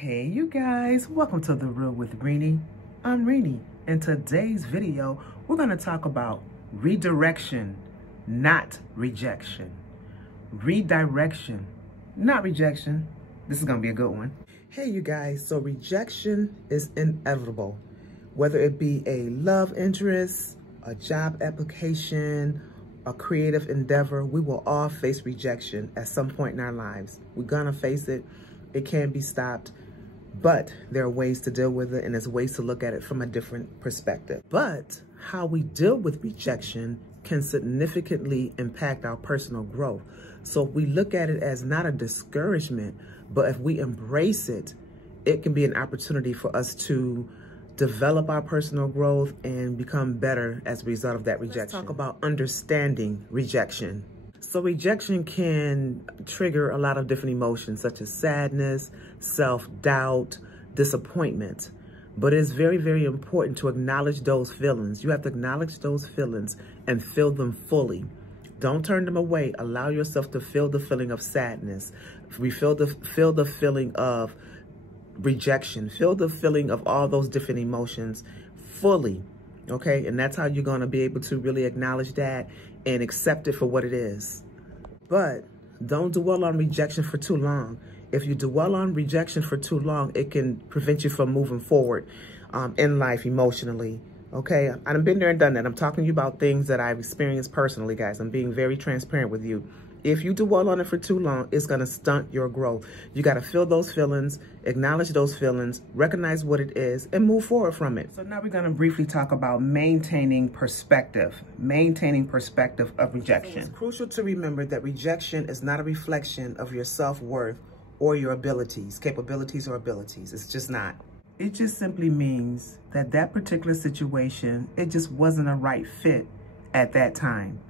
Hey you guys, welcome to The Real with Rini. I'm Rini. In today's video, we're going to talk about redirection, not rejection. Redirection, not rejection. This is going to be a good one. Hey you guys, so rejection is inevitable. Whether it be a love interest, a job application, a creative endeavor, we will all face rejection at some point in our lives. We're going to face it. It can't be stopped. But there are ways to deal with it, and there's ways to look at it from a different perspective. But how we deal with rejection can significantly impact our personal growth. So if we look at it as not a discouragement, but if we embrace it, it can be an opportunity for us to develop our personal growth and become better as a result of that rejection. Let's talk about understanding rejection. So rejection can trigger a lot of different emotions such as sadness, self-doubt, disappointment. But it's very, very important to acknowledge those feelings. You have to acknowledge those feelings and feel them fully. Don't turn them away. Allow yourself to feel the feeling of sadness. Feel the feeling of rejection. Feel the feeling of all those different emotions fully. Okay, and that's how you're going to be able to really acknowledge that and accept it for what it is. But don't dwell on rejection for too long. If you dwell on rejection for too long, it can prevent you from moving forward in life emotionally. Okay, I've been there and done that. I'm talking to you about things that I've experienced personally, guys. I'm being very transparent with you. If you dwell on it for too long, it's going to stunt your growth. You got to feel those feelings, acknowledge those feelings, recognize what it is, and move forward from it. So now we're going to briefly talk about maintaining perspective of rejection. So it's crucial to remember that rejection is not a reflection of your self-worth or your abilities, capabilities or abilities. It's just not. It just simply means that that particular situation, it just wasn't a right fit at that time.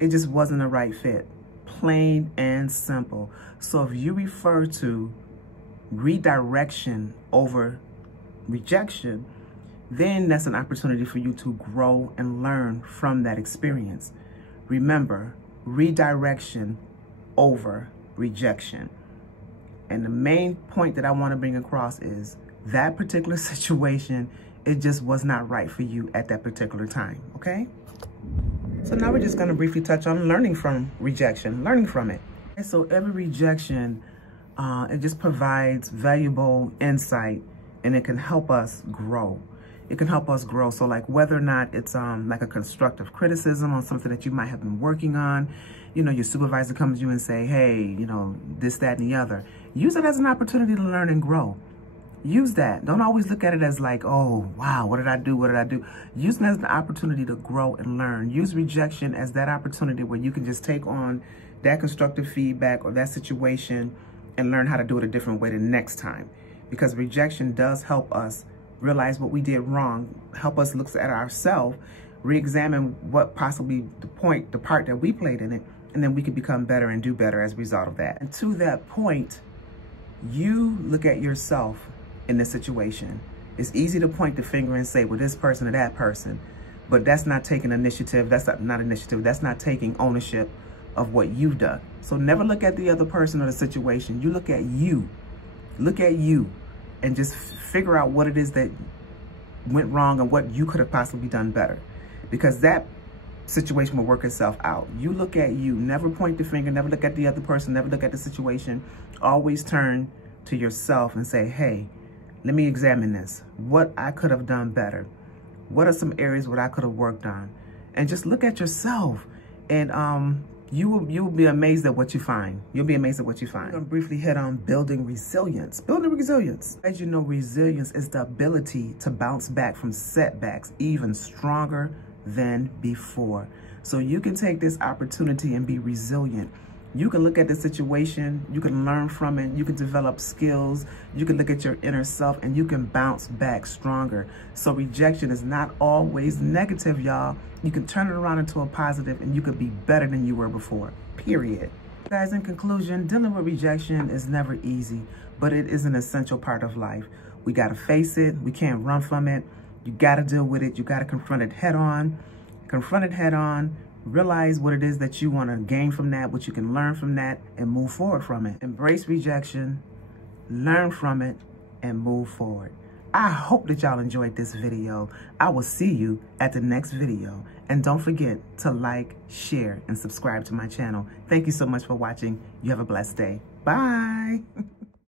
It just wasn't a right fit. Plain and simple. So if you refer to redirection over rejection, then that's an opportunity for you to grow and learn from that experience. Remember, redirection over rejection. And the main point that I want to bring across is that particular situation, it just was not right for you at that particular time, okay? So now we're just going to briefly touch on learning from rejection, learning from it. And so every rejection, it just provides valuable insight, and it can help us grow. It can help us grow. So like whether or not it's like a constructive criticism on something that you might have been working on, you know, your supervisor comes to you and say, hey, you know, this, that, and the other. Use it as an opportunity to learn and grow. Use that. Don't always look at it as like, oh, wow, what did I do? What did I do? Use it as an opportunity to grow and learn. Use rejection as that opportunity where you can just take on that constructive feedback or that situation and learn how to do it a different way the next time. Because rejection does help us realize what we did wrong, help us look at ourselves, re-examine what possibly the part that we played in it, and then we can become better and do better as a result of that. And to that point, you look at yourself in this situation. It's easy to point the finger and say, well, this person or that person, but that's not taking initiative. That's not initiative. That's not taking ownership of what you've done. So never look at the other person or the situation. You look at you. Look at you and just figure out what it is that went wrong and what you could have possibly done better, because that situation will work itself out. You look at you. Never point the finger. Never look at the other person. Never look at the situation. Always turn to yourself and say, hey, let me examine this. What I could have done better. What are some areas where I could have worked on? And just look at yourself, and you will be amazed at what you find. You'll be amazed at what you find. I'm going to briefly hit on building resilience. Building resilience. As you know, resilience is the ability to bounce back from setbacks even stronger than before. So you can take this opportunity and be resilient. You can look at the situation, you can learn from it, you can develop skills, you can look at your inner self, and you can bounce back stronger. So rejection is not always negative, y'all. You can turn it around into a positive, and you could be better than you were before, period. Guys, in conclusion, dealing with rejection is never easy, but it is an essential part of life. We gotta face it, we can't run from it. You gotta deal with it, you gotta confront it head on. Confront it head on. Realize what it is that you want to gain from that, what you can learn from that, and move forward from it. Embrace rejection, learn from it, and move forward. I hope that y'all enjoyed this video. I will see you at the next video. And don't forget to like, share, and subscribe to my channel. Thank you so much for watching. You have a blessed day. Bye.